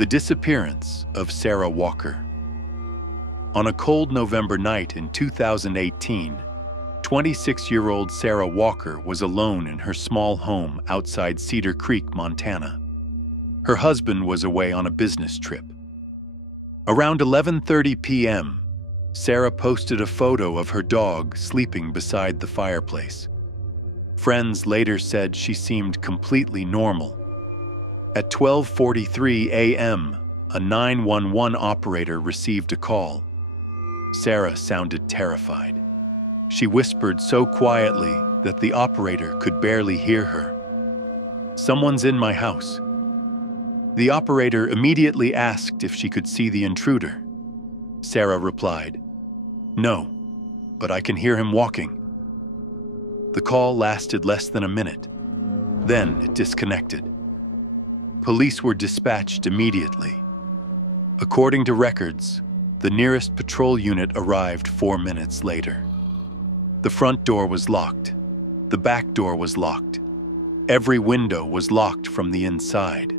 The disappearance of Sarah Walker. On a cold November night in 2018, 26-year-old Sarah Walker was alone in her small home outside Cedar Creek, Montana. Her husband was away on a business trip. Around 11:30 p.m., Sarah posted a photo of her dog sleeping beside the fireplace. Friends later said she seemed completely normal. At 12:43 a.m., a 911 operator received a call. Sarah sounded terrified. She whispered so quietly that the operator could barely hear her. "Someone's in my house." The operator immediately asked if she could see the intruder. Sarah replied, "No, but I can hear him walking." The call lasted less than a minute. Then it disconnected. Police were dispatched immediately. According to records, the nearest patrol unit arrived 4 minutes later. The front door was locked. The back door was locked. Every window was locked from the inside.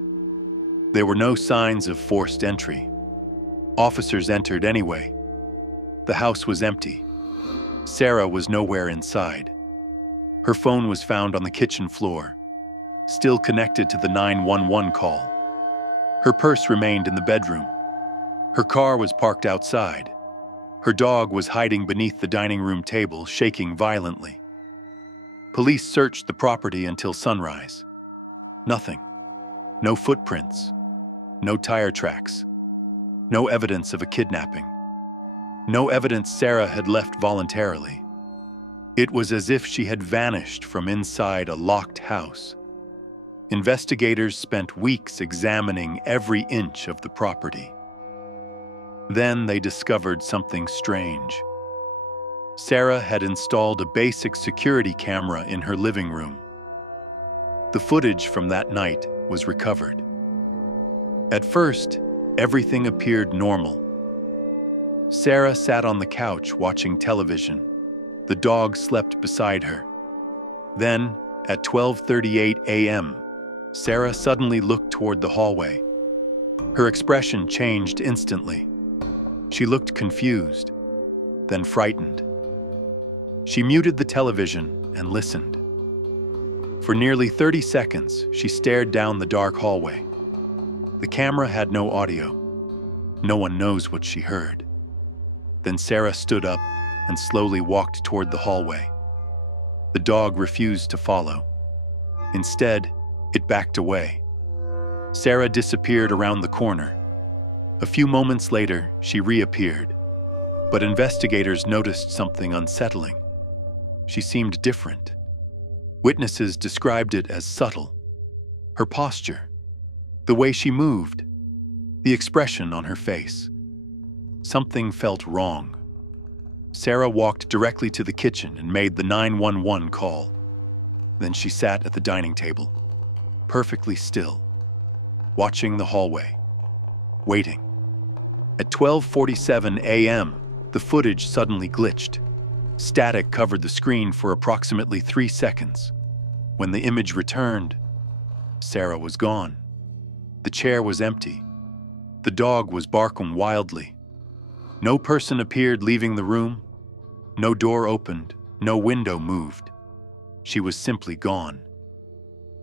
There were no signs of forced entry. Officers entered anyway. The house was empty. Sarah was nowhere inside. Her phone was found on the kitchen floor, still connected to the 911 call. Her purse remained in the bedroom. Her car was parked outside. Her dog was hiding beneath the dining room table, shaking violently. Police searched the property until sunrise. Nothing. No footprints. No tire tracks. No evidence of a kidnapping. No evidence Sarah had left voluntarily. It was as if she had vanished from inside a locked house. Investigators spent weeks examining every inch of the property. Then they discovered something strange. Sarah had installed a basic security camera in her living room. The footage from that night was recovered. At first, everything appeared normal. Sarah sat on the couch watching television. The dog slept beside her. Then, at 12:38 a.m., Sarah suddenly looked toward the hallway. Her expression changed instantly. She looked confused, then frightened. She muted the television and listened. For nearly 30 seconds, she stared down the dark hallway. The camera had no audio. No one knows what she heard. Then Sarah stood up and slowly walked toward the hallway. The dog refused to follow. Instead, it backed away. Sarah disappeared around the corner. A few moments later, she reappeared. But investigators noticed something unsettling. She seemed different. Witnesses described it as subtle. Her posture, the way she moved, the expression on her face. Something felt wrong. Sarah walked directly to the kitchen and made the 911 call. Then she sat at the dining table, perfectly still, watching the hallway, waiting. At 12:47 a.m., the footage suddenly glitched. Static covered the screen for approximately 3 seconds. When the image returned, Sarah was gone. The chair was empty. The dog was barking wildly. No person appeared leaving the room. No door opened. No window moved. She was simply gone.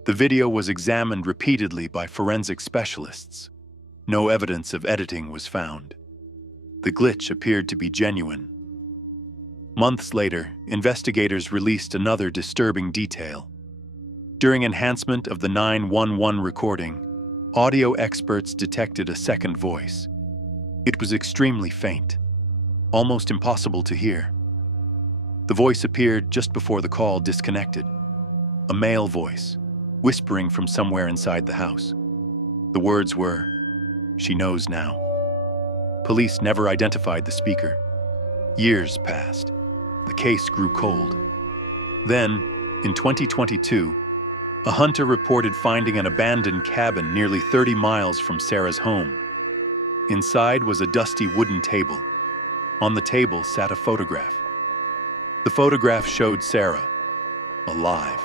The video was examined repeatedly by forensic specialists. No evidence of editing was found. The glitch appeared to be genuine. Months later, investigators released another disturbing detail. During enhancement of the 911 recording, audio experts detected a second voice. It was extremely faint, almost impossible to hear. The voice appeared just before the call disconnected. A male voice, whispering from somewhere inside the house. The words were, "She knows now." Police never identified the speaker. Years passed. The case grew cold. Then, in 2022, a hunter reported finding an abandoned cabin nearly 30 miles from Sarah's home. Inside was a dusty wooden table. On the table sat a photograph. The photograph showed Sarah, alive,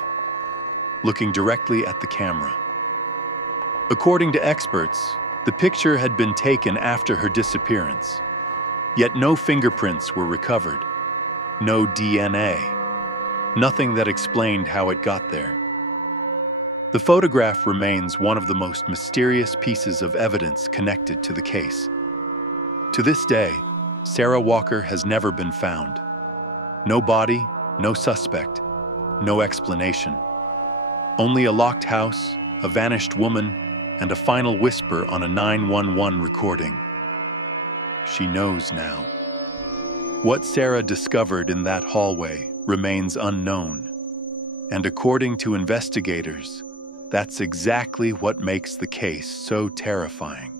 looking directly at the camera. According to experts, The picture had been taken after her disappearance, yet no fingerprints were recovered, no DNA, nothing that explained how it got there. The photograph remains one of the most mysterious pieces of evidence connected to the case. To this day, Sarah Walker has never been found. No body, no suspect, no explanation. Only a locked house, a vanished woman, and a final whisper on a 911 recording. She knows now. What Sarah discovered in that hallway remains unknown. And according to investigators, that's exactly what makes the case so terrifying.